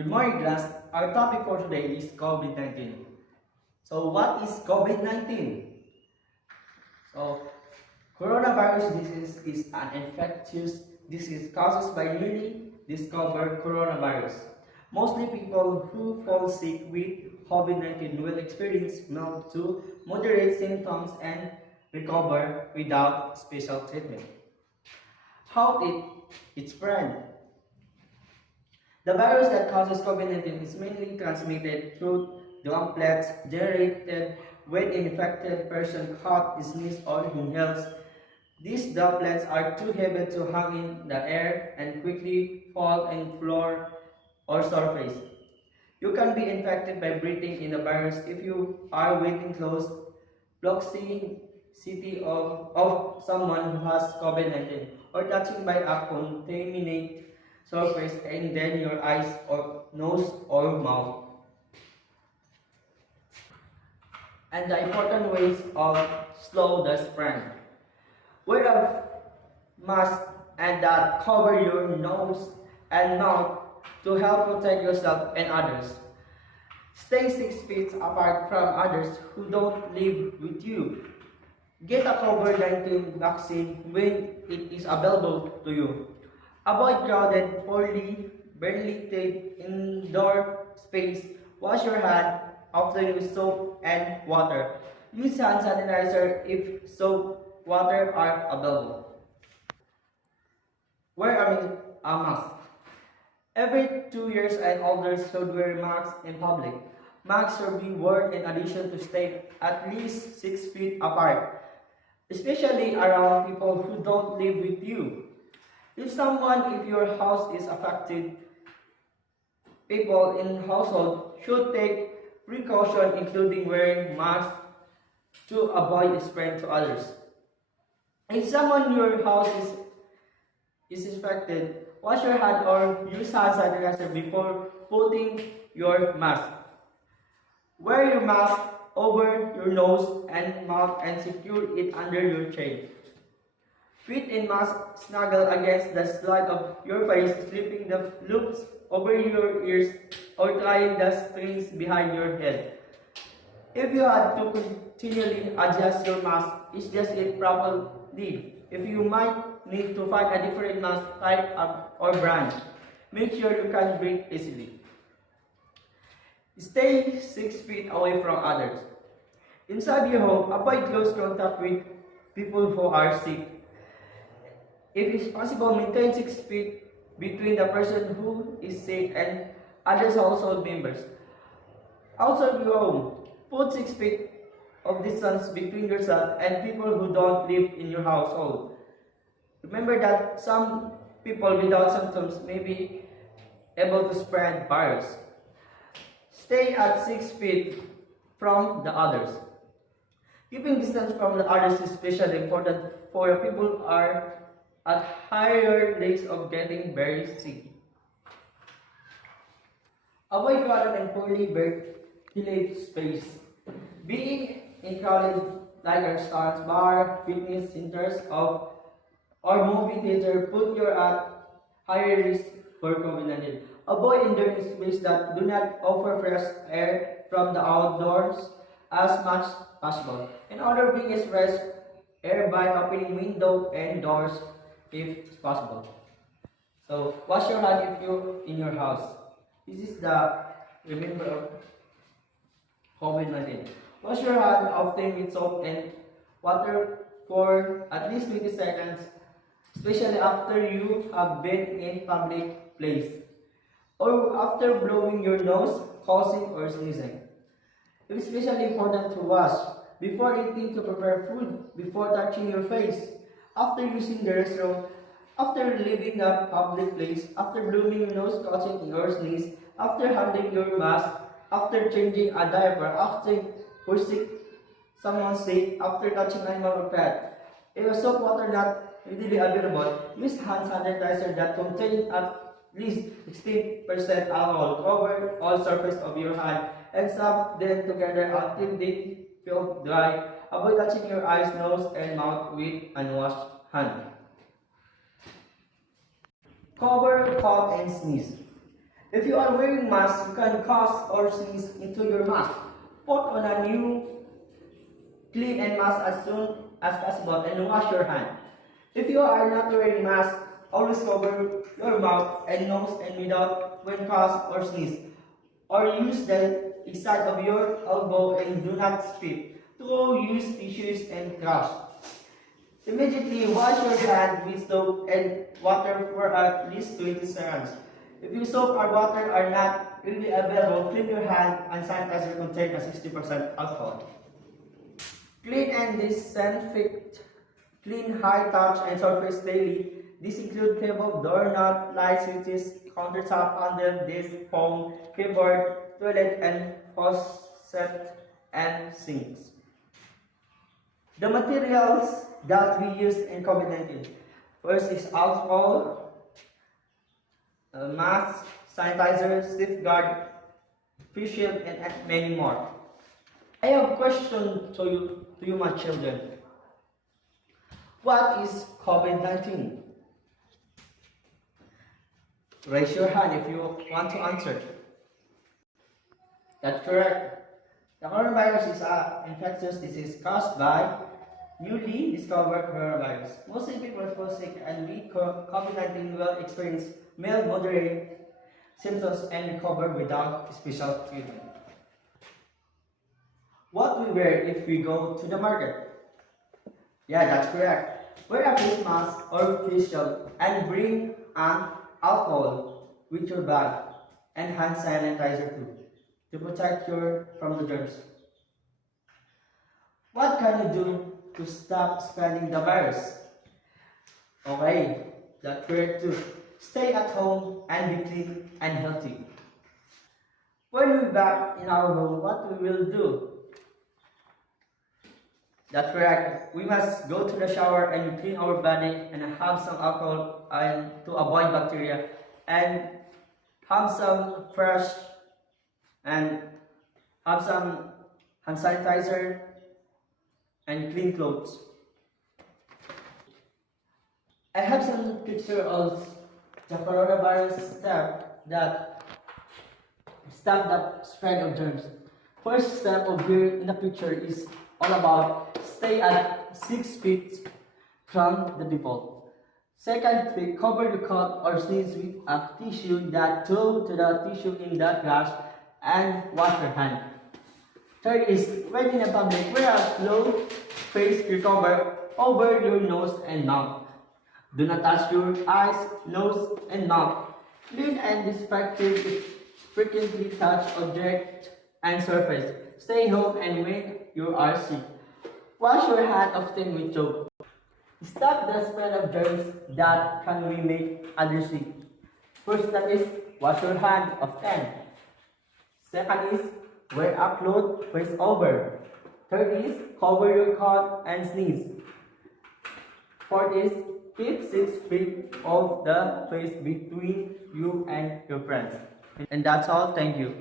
Good morning, class. Our topic for today is COVID-19. So, what is COVID-19? So, coronavirus disease is an infectious disease caused by newly discovered coronavirus. Mostly people who fall sick with COVID-19 will experience mild to moderate symptoms and recover without special treatment. How it spread? The virus that causes COVID-19 is mainly transmitted through droplets generated when an infected person coughs, sneezes, or inhales. These droplets are too heavy to hang in the air and quickly fall on floor or surface. You can be infected by breathing in the virus if you are within close proximity of someone who has COVID-19 or touching by a contaminated surface and then your eyes or nose or mouth. And the important ways of slow the spread. Wear a mask and that cover your nose and mouth to help protect yourself and others. Stay 6 feet apart from others who don't live with you. Get a COVID-19 vaccine when it is available to you. Avoid crowded, poorly ventilated indoor space. Wash your hands often with soap and water. Use hand sanitizer if soap, water are available. Wear a mask. Every 2 years and older should wear masks in public. Masks should be worn in addition to stay at least 6 feet apart, especially around people who don't live with you. If your house is affected, people in household should take precaution including wearing masks to avoid spread to others. If someone in your house is infected, wash your hand or use hand sanitizer before putting your mask. Wear your mask over your nose and mouth and secure it under your chin. Fit in mask snuggle against the side of your face, slipping the loops over your ears or tying the strings behind your head. If you had to continually adjust your mask, adjust it properly. If you might need to find a different mask type or brand, make sure you can breathe easily. Stay 6 feet away from others. Inside your home, avoid close contact with people who are sick. If it's possible, maintain 6 feet between the person who is sick and other household members. Outside your home, put 6 feet of distance between yourself and people who don't live in your household. Remember that some people without symptoms may be able to spread virus. Stay at 6 feet from the others. Keeping distance from the others is especially important for people who are at higher rates of getting very sick. Avoid crowded and poorly ventilated space. Being in crowded like restaurants, bar, fitness centers or movie theater put you at higher risk for COVID-19. Avoid indoor spaces that do not offer fresh air from the outdoors as much as possible. In order to bring fresh air by opening windows and doors if possible. So wash your hands if you're in your house. This is the remember of COVID-19. Wash your hands often with soap and water for at least 20 seconds, especially after you have been in public place or after blowing your nose, coughing or sneezing. It is especially important to wash before eating, to prepare food, before touching your face, after using the restroom, after leaving the public place, after blowing your nose, coughing or sneeze, after handling your mask, after changing a diaper, after pushing someone sick, after touching animal or pet. If a soap water not readily available, use hand sanitizer that contains at least 16% alcohol. Cover all surface of your hand and rub them together until they feel dry. Avoid touching your eyes, nose, and mouth with unwashed hand. Cover, cough, and sneeze. If you are wearing mask, you can cough or sneeze into your mask. Put on a new clean and mask as soon as possible and wash your hand. If you are not wearing mask, always cover your mouth and nose and without when cough or sneeze. Or use the inside of your elbow and do not spit. To use tissues and cloths. Immediately wash your hand with soap and water for at least 20 seconds. If your soap or water are not really available, clean your hand and sanitizer contain a 60% alcohol. Clean and disinfect. Clean high touch and surface daily. These include table, doorknob, light switches, countertop, handle, desk, phone, keyboard, toilet and faucet, and sinks. The materials that we use in COVID-19. First is alcohol, mask, sanitizer, safeguard, face shield, and many more. I have a question to you, my children. What is COVID-19? Raise your hand if you want to answer. That's correct. The coronavirus is an infectious disease caused by newly discovered coronavirus. Mostly people fall sick and with COVID-19 will experience mild, moderate symptoms and recover without special treatment. What we wear if we go to the market? Yeah, that's correct. Wear a face mask or face shield and bring an alcohol with your bag and hand sanitizer too to protect you from the germs. What can you do to stop spreading the virus? Okay, that's correct too. Stay at home and be clean and healthy. When we're back in our home, what we will do? That's correct. We must go to the shower and clean our body and have some alcohol and to avoid bacteria and have some fresh and have some hand sanitizer and clean clothes. I have some picture of the coronavirus that stop the spread of germs. First step of here in the picture is all about stay at 6 feet from the people. Second thing, cover the cough or sneeze with a tissue that throw to the tissue in the glass and wash your hand. Third is when in a public, wear a cloth face cover over your nose and mouth. Do not touch your eyes, nose, and mouth. Clean and disinfected, frequently touch object and surface. Stay home and when you are sick. Wash your hand often with soap. Stop the spread of germs that can make others sick. First step is wash your hand often. Second is wear a cloth face over. Third is cover your cough and sneeze. Fourth is keep 6 feet of the space between you and your friends. And that's all. Thank you.